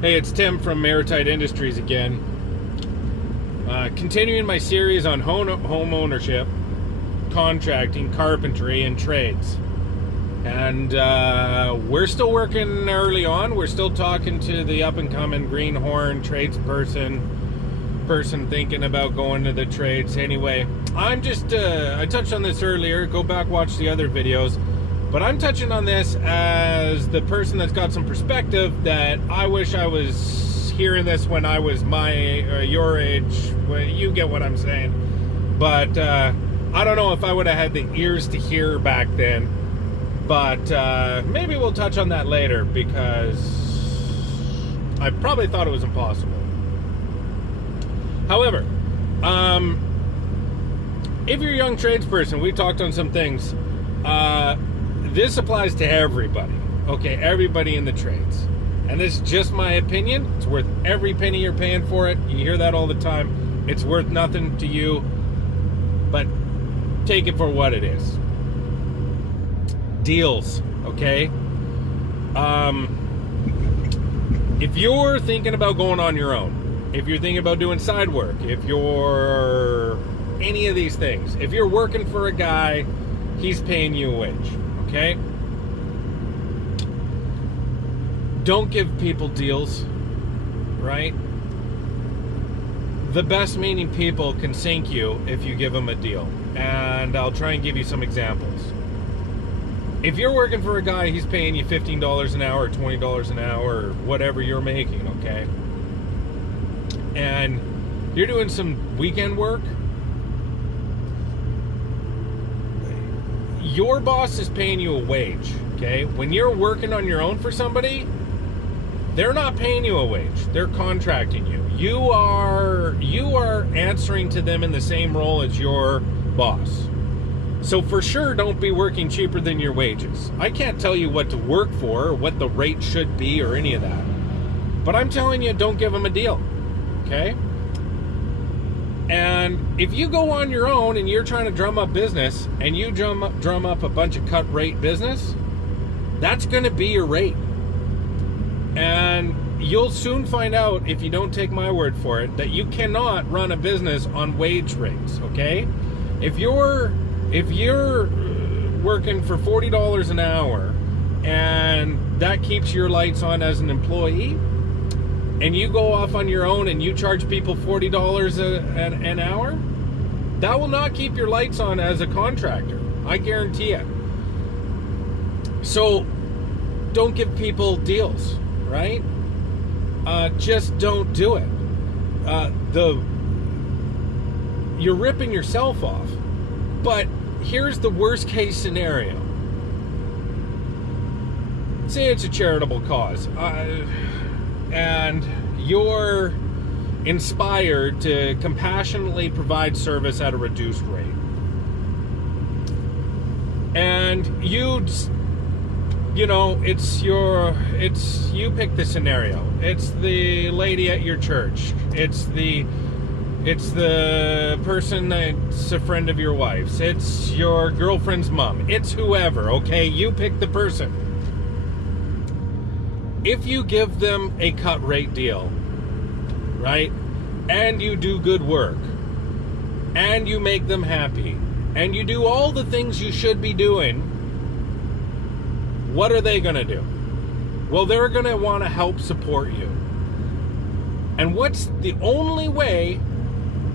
Hey, it's Tim from Maritide Industries again. Continuing my series on home ownership, contracting, carpentry, and trades. And we're still working early on. We're still talking to the up-and-coming greenhorn tradesperson, thinking about going to the trades. Anyway, I'm just, I touched on this earlier. Go back, watch the other videos. But I'm touching on this as the person that's got some perspective that I wish I was hearing this when I was your age. Well, you get what I'm saying. But I don't know if I would have had the ears to hear back then. But maybe we'll touch on that later because I probably thought it was impossible. However, if you're a young tradesperson, we talked on some things. This applies to everybody, okay? Everybody in the trades. And this is just my opinion. It's worth every penny you're paying for it. You hear that all the time. It's worth nothing to you, but take it for what it is. Deals, okay? If you're thinking about going on your own, if you're thinking about doing side work, if you're any of these things, if you're working for a guy, he's paying you a wage. Okay? Don't give people deals, right? The best meaning people can sink you if you give them a deal. And I'll try and give you some examples. If you're working for a guy, he's paying you $15 an hour, or $20 an hour, or whatever you're making, okay? And you're doing some weekend work. Your boss is paying you a wage, okay? When you're working on your own for somebody, they're not paying you a wage. They're contracting you. You are answering to them in the same role as your boss. So for sure, don't be working cheaper than your wages. I can't tell you what to work for, or what the rate should be, or any of that. But I'm telling you, don't give them a deal, okay? And if you go on your own and you're trying to drum up business and you drum up a bunch of cut rate business, that's going to be your rate. And you'll soon find out, if you don't take my word for it, that you cannot run a business on wage rates, okay? If you're working for $40 an hour and that keeps your lights on as an employee, and you go off on your own and you charge people $40 an hour, that will not keep your lights on as a contractor. I guarantee it. So don't give people deals, right? Just don't do it. You're ripping yourself off. But here's the worst case scenario. Say it's a charitable cause. And you're inspired to compassionately provide service at a reduced rate. And you pick the scenario. It's the lady at your church. It's the person that's a friend of your wife's. It's your girlfriend's mom. It's whoever, okay? You pick the person. If you give them a cut rate deal, right, and you do good work, and you make them happy, and you do all the things you should be doing, what are they going to do? Well, they're going to want to help support you. And what's the only way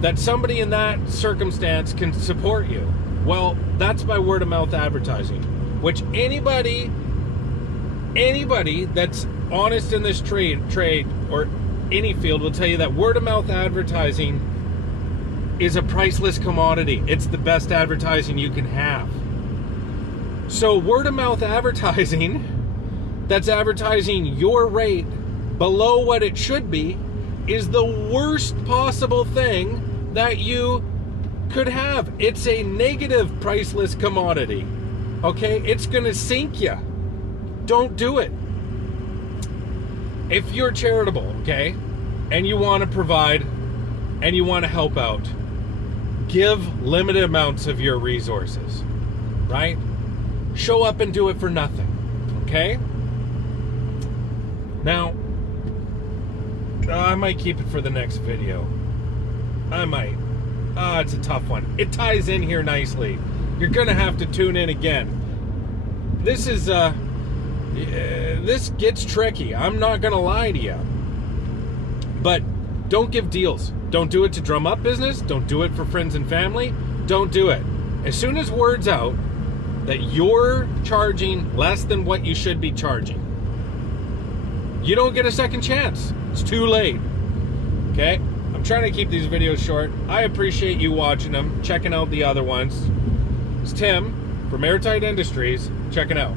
that somebody in that circumstance can support you? Well, that's by word of mouth advertising, which anybody that's honest in this trade or any field will tell you that word of mouth advertising is a priceless commodity. It's the best advertising you can have. So word of mouth advertising that's advertising your rate below what it should be is the worst possible thing that you could have. It's a negative priceless commodity. Okay? It's going to sink you. Don't do it. If you're charitable, okay, and you want to provide and you want to help out, give limited amounts of your resources, right? Show up and do it for nothing, okay? Now, I might keep it for the next video. I might. It's a tough one. It ties in here nicely. You're gonna have to tune in again. This is this gets tricky. I'm not gonna lie to you. But don't give deals. Don't do it to drum up business. Don't do it for friends and family. Don't do it. As soon as word's out that you're charging less than what you should be charging, you don't get a second chance. It's too late. Okay? I'm trying to keep these videos short. I appreciate you watching them, checking out the other ones. It's Tim from Airtight Industries, checking out.